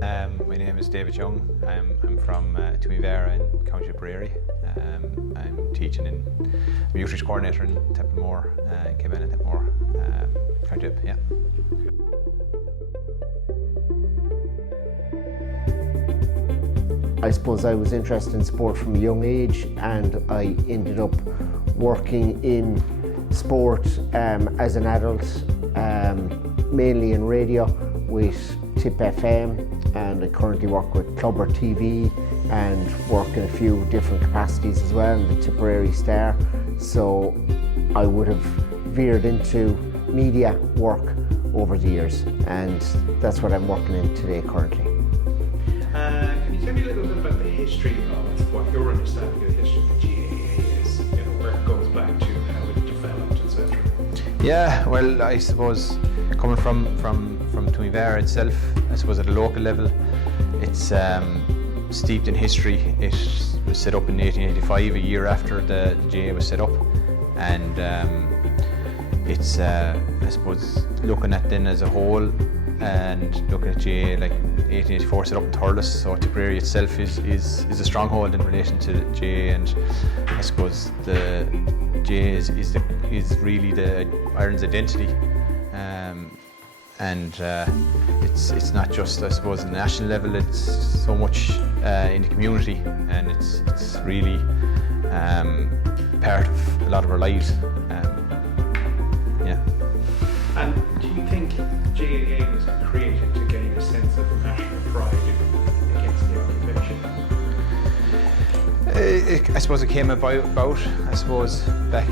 My name is David Young. I'm from Tipperary in County Tipperary. I'm teaching in I'm Outreach Coordinator in Tipperary, Kevin in Tipperary, County Tip, yeah. I suppose I was interested in sport from a young age, and I ended up working in sport as an adult, mainly in radio with Tip FM, and I currently work with Clubber TV and work in a few different capacities as well in the Tipperary Star. So I would have veered into media work over the years, and that's what I'm working in today currently. Can you tell me a little bit about the history of what your understanding of the history of the GAA is? You know, where it goes back to, how it developed, etc. Yeah, well, I suppose coming from Tipperary itself, I suppose at a local level, it's steeped in history. It was set up in 1885, a year after the GAA was set up, and it's I suppose looking at then as a whole, and looking at GAA like 1884 set up in Thurles, so Tipperary itself is a stronghold in relation to the GAA, and I suppose the GAA is really the Ireland's identity, and it's not just, I suppose, at the national level. It's so much in the community, and it's really part of a lot of our lives. Yeah. And do you think GAA was created to gain a sense of national pride against the occupation? I suppose it came about I suppose back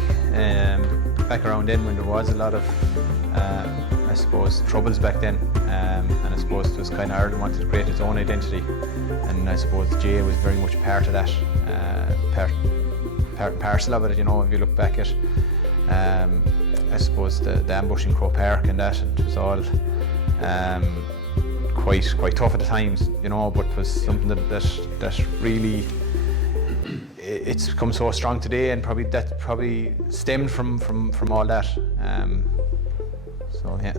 around then, when there was a lot of I suppose troubles back then, and I suppose it was kind of Ireland wanted to create its own identity, and I suppose the GAA was very much part of that, part and parcel of it. You know, if you look back at I suppose the ambush in Croke Park and that, it was all quite tough at the times, you know, but it was something that really, it's become so strong today, and probably stemmed from all that. So yeah.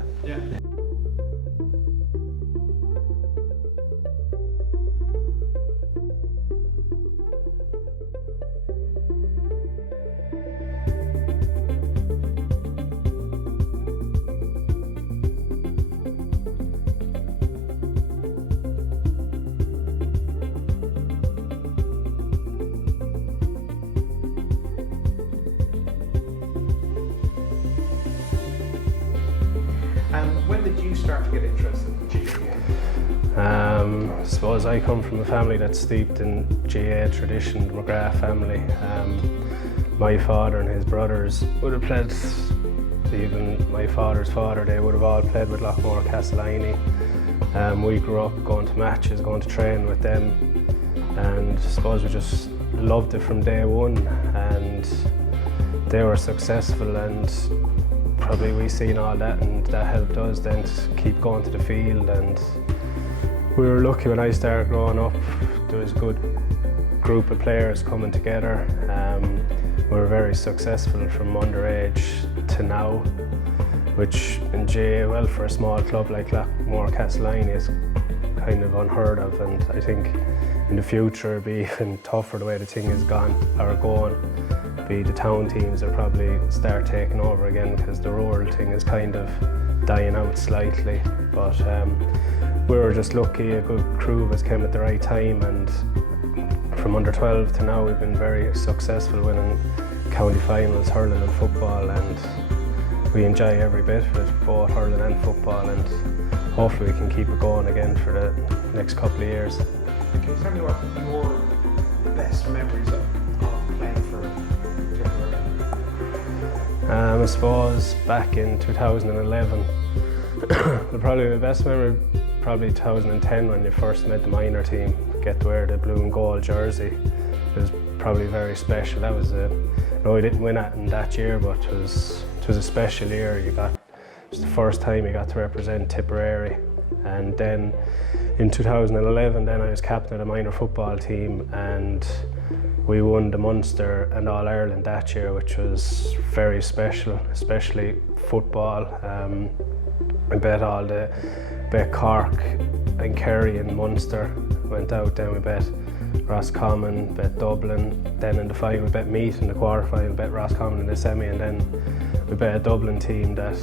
And when did you start to get interested in GAA? I suppose I come from a family that's steeped in GAA tradition, the McGrath family. My father and his brothers would have played, even my father's father, they would have all played with Lochmore Castleiney. We grew up going to matches, going to train with them, and I suppose we just loved it from day one, and they were successful, and probably we seen all that, and that helped us then to keep going to the field. And we were lucky when I started growing up, there was a good group of players coming together. We were very successful from underage to now, which in GAA, well, for a small club like Lochmore Castleiney is kind of unheard of, and I think in the future it'll be even tougher the way the thing is going. The town teams will probably start taking over again, because the rural thing is kind of dying out slightly. But we were just lucky, a good crew of us came at the right time, and from under 12 to now we've been very successful, winning county finals, hurling and football, and we enjoy every bit of it, both hurling and football, and hopefully we can keep it going again for the next couple of years. Can you tell me what your best memories of playing for Tipperary? I suppose back in 2011, probably the best memory, probably 2010 when you first met the minor team, get to wear the blue and gold jersey. It was probably very special. That was we didn't win it in that year, but it was a special year. It was the first time you got to represent Tipperary, and then in 2011 then I was captain of the minor football team, and we won the Munster and All Ireland that year, which was very special, especially football. I bet Cork and Kerry in Munster. Went out, then we bet Roscommon, bet Dublin, then in the final we bet Meath in the quarter-final, bet Roscommon in the semi, and then we bet a Dublin team that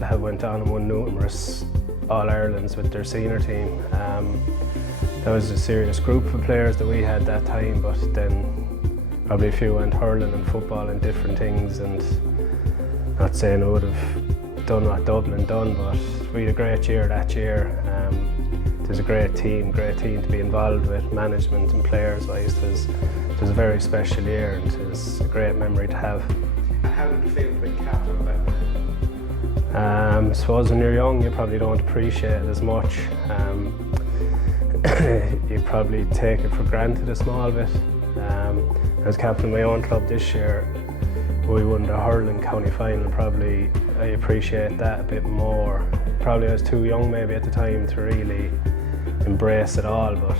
had went on and won numerous All-Irelands with their senior team. That was a serious group of players that we had that time, but then probably a few went hurling and football and different things, and not saying I would have done what Dublin done, but we had a great year that year. It was a great team to be involved with, management and players-wise. It was a very special year, and it was a great memory to have. How did it feel to be captain of that? I suppose when you're young you probably don't appreciate it as much. You probably take it for granted a small bit. As captain of my own club this year, we won the hurling county final. Probably I appreciate that a bit more. Probably I was too young maybe at the time to really embrace it all, but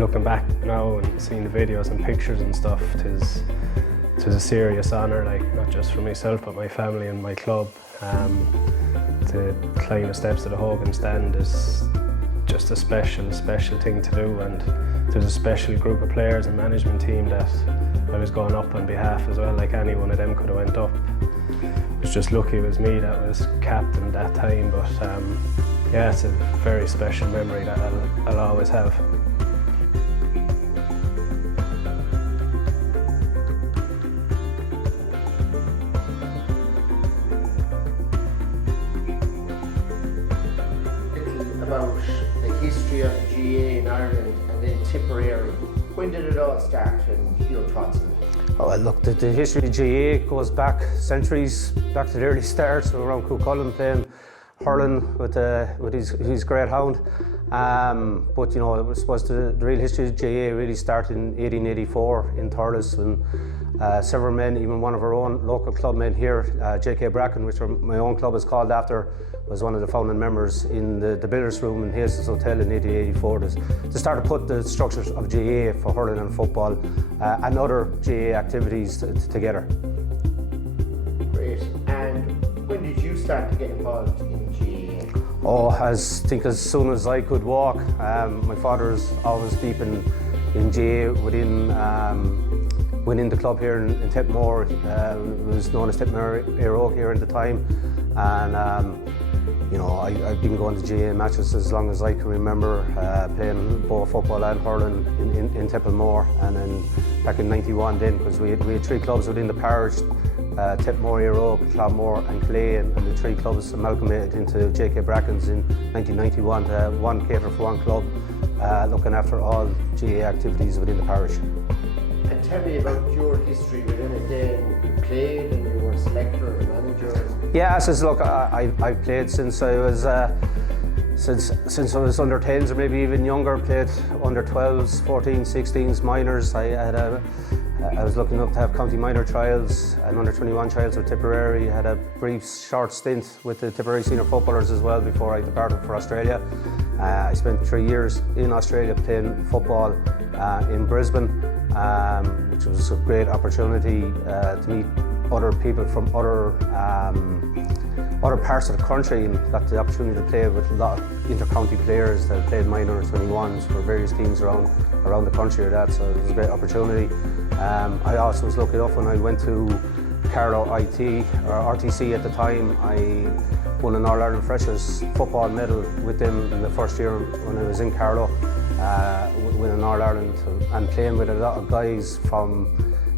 looking back now and seeing the videos and pictures and stuff, it was a serious honour, like not just for myself but my family and my club. To climb the steps of the Hogan stand is just a special thing to do, and there's a special group of players and management team that I was going up on behalf as well. Like any one of them could have went up. It was just lucky it was me that was captain that time, but yeah, it's a very special memory that I'll always have. About the history of the GAA in Ireland and then Tipperary. When did it all start and your thoughts on it? Oh, well, look, the history of GAA goes back centuries, back to the early start, so around Cuchulainn playing hurling with his great hound. But you know, I suppose the real history of GAA really started in 1884 in Thurles when several men, even one of our own local club men here, J.K. Bracken, which my own club is called after, was one of the founding members in the billiards room in Hayes' Hotel in 1884 to start to put the structures of GAA for hurling and football and other GAA activities together. Great. And when did you start to get involved in GAA? Oh, I think as soon as I could walk. My father was always deep in GAA within the club here in Tipperary. It was known as Tipperary Aero here at the time, and you know, I've been going to GAA matches as long as I can remember, playing both football and hurling in Tipperary, and then back in '91 then, because we had three clubs within the parish, Tipperary Aero, Clonmore and Clay, and the three clubs amalgamated into J.K. Bracken's in 1991 to have one cater for one club, looking after all GAA activities within the parish. And tell me about your history within it then. You played and you were a selector and manager. Yeah, look, I've played since I was since I was under 10s or maybe even younger. Played under 12s, 14s, 16s, minors. I was lucky enough to have county minor trials and under 21 trials with Tipperary. I had a brief short stint with the Tipperary senior footballers as well before I departed for Australia. I spent 3 years in Australia playing football in Brisbane, which was a great opportunity to meet other people from other parts of the country, and got the opportunity to play with a lot of inter-county players that played minor 21s for various teams around the country or that, so it was a great opportunity. I also was lucky enough when I went to Carlow IT, or RTC at the time. I won an All-Ireland Freshers football medal with them in the first year when I was in Carlow, winning All-Ireland and playing with a lot of guys from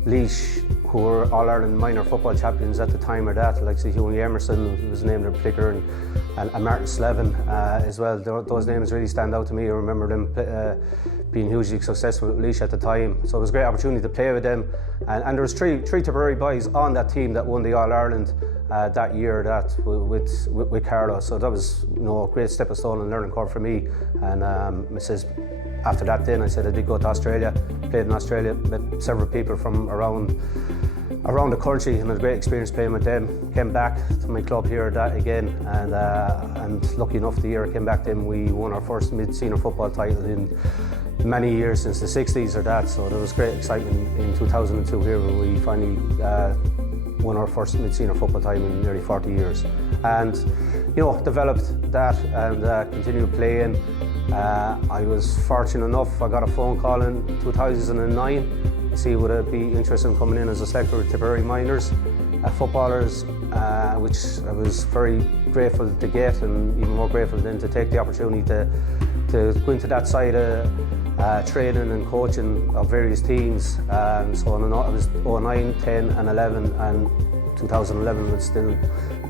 Laois who were All-Ireland minor football champions at the time or that, like Hughie Emerson, who was named in particular, and Martin Slevin as well. Those names really stand out to me. I remember them being hugely successful with Laois at the time. So it was a great opportunity to play with them. And there was three Tipperary boys on that team that won the All-Ireland that year with Carlow. So that was, you know, a great stepping stone and learning curve for me. And I says, after that then I said I did go to Australia, played in Australia, met several people from around the country, and had a great experience playing with them. Came back to my club here that again, and lucky enough the year I came back then we won our first mid-senior football title in many years, since the 60s or that, so there was great excitement in 2002 here when we finally won our first mid-senior football title in nearly 40 years. And developed that and continued playing. I was fortunate enough, I got a phone call in 2009 to see would I be interested in coming in as a selector with Tipperary minors footballers, which I was very grateful to get, and even more grateful then to take the opportunity to go into that side of training and coaching of various teams. So I was 09, 10 and 11, and 2011 will still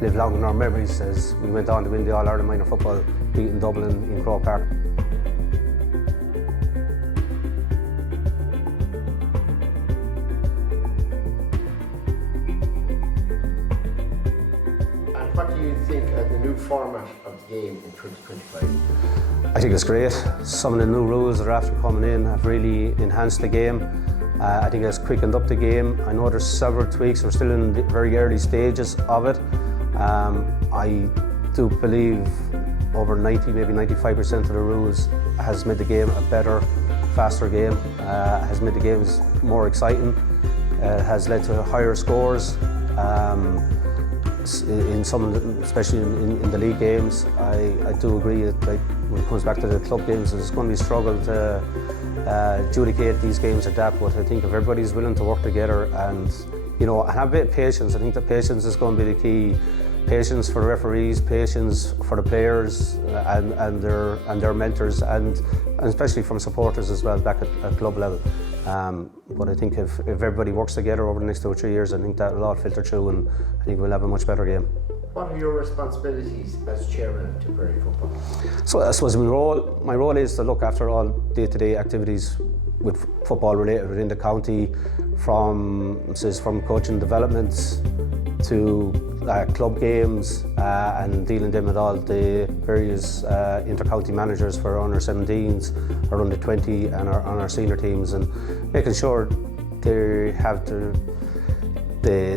live long in our memories as we went on to win the All-Ireland Minor Football, beating Dublin in Croke Park. And what do you think of the new format of the game in 2025? I think it's great. Some of the new rules that are after coming in have really enhanced the game. I think it's quickened up the game. I know there's several tweaks. We're still in the very early stages of it. I do believe over 90, maybe 95% of the rules has made the game a better, faster game. Has made the games more exciting. Has led to higher scores. In some, especially in the league games, I do agree that when it comes back to the club games, there's going to be a struggle to adjudicate these games at that. But I think if everybody's willing to work together and have a bit of patience, I think that patience is going to be the key. Patience for the referees, patience for the players and their mentors, and especially from supporters as well back at club level. But I think if everybody works together over the next 2 or 3 years, I think that will all filter through, and I think we'll have a much better game. What are your responsibilities as chairman of Tipperary Football? So I suppose my role is to look after all day-to-day activities with football related within the county, from coaching developments to club games and dealing them with all the various inter-county managers for under 17s or under 20 and on our senior teams, and making sure they have the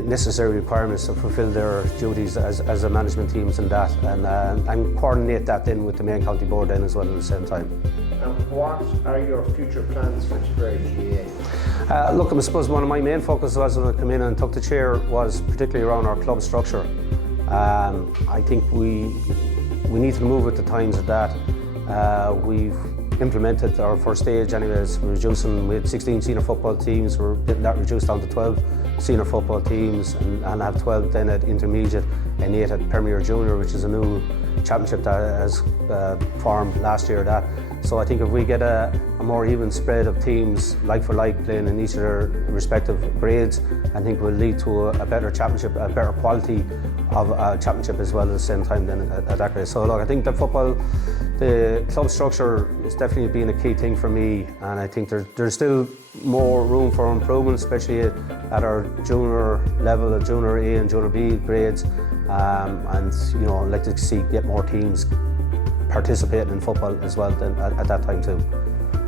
necessary requirements to fulfil their duties as a management teams and that, and coordinate that then with the main county board then as well at the same time. And what are your future plans for Tipperary GAA? Look, I suppose one of my main focuses was when I came in and took the chair was particularly around our club structure. I think we need to move with the times of that. We've implemented our first stage anyways, reducing with 16 senior football teams. We're getting that reduced down to 12 senior football teams and have 12 then at intermediate and 8 at Premier Junior, which is a new championship that has formed last year. So I think if we get a more even spread of teams like for like playing in each of their respective grades, I think will lead to a better championship, a better quality of a championship as well at the same time then at that grade. So look, I think that football, the club structure is definitely been a key thing for me, and I think there's still more room for improvement, especially at our junior level, at junior A and junior B grades, and I'd like to get more teams participating in football as well then at that time too.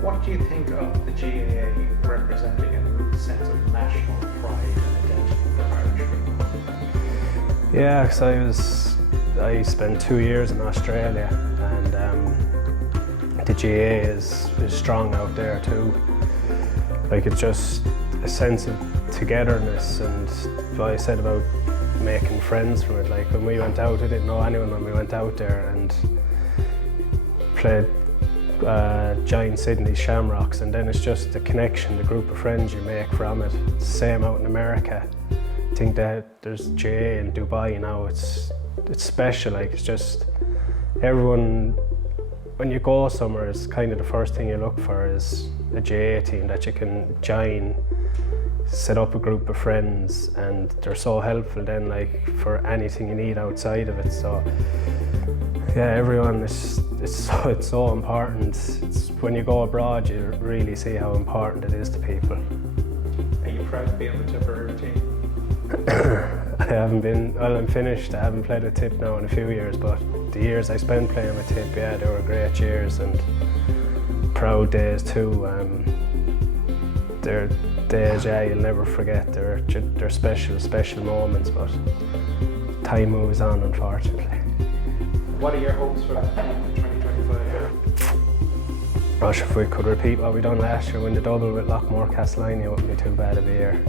What do you think of the GAA representing a sense of national pride and identity for Irish football? Yeah, because I spent 2 years in Australia, and the GAA is strong out there too. Like, it's just a sense of togetherness, and what I said about making friends from it. Like, when we went out, I didn't know anyone when we went out there, and played Giant Sydney Shamrocks, and then it's just the connection, the group of friends you make from it. It's the same out in America. I think that there's GAA in Dubai now. It's special. Like, it's just everyone. When you go somewhere, it's kind of the first thing you look for is a GAA team that you can join, set up a group of friends, and they're so helpful then, like, for anything you need outside of it. So yeah, everyone is it's so important. It's when you go abroad you really see how important it is to people. Are you proud to be on the Tipperary team? I haven't been, well, I'm finished. I haven't played with Tip now in a few years, but the years I spent playing with Tip, yeah, they were great years and proud days too. They're days, yeah, you'll never forget. They're special moments, but time moves on, unfortunately. What are your hopes for the team in 2025? Gosh, if we could repeat what we done last year, win the double with Lockmore Castellini, it wouldn't be too bad of a year.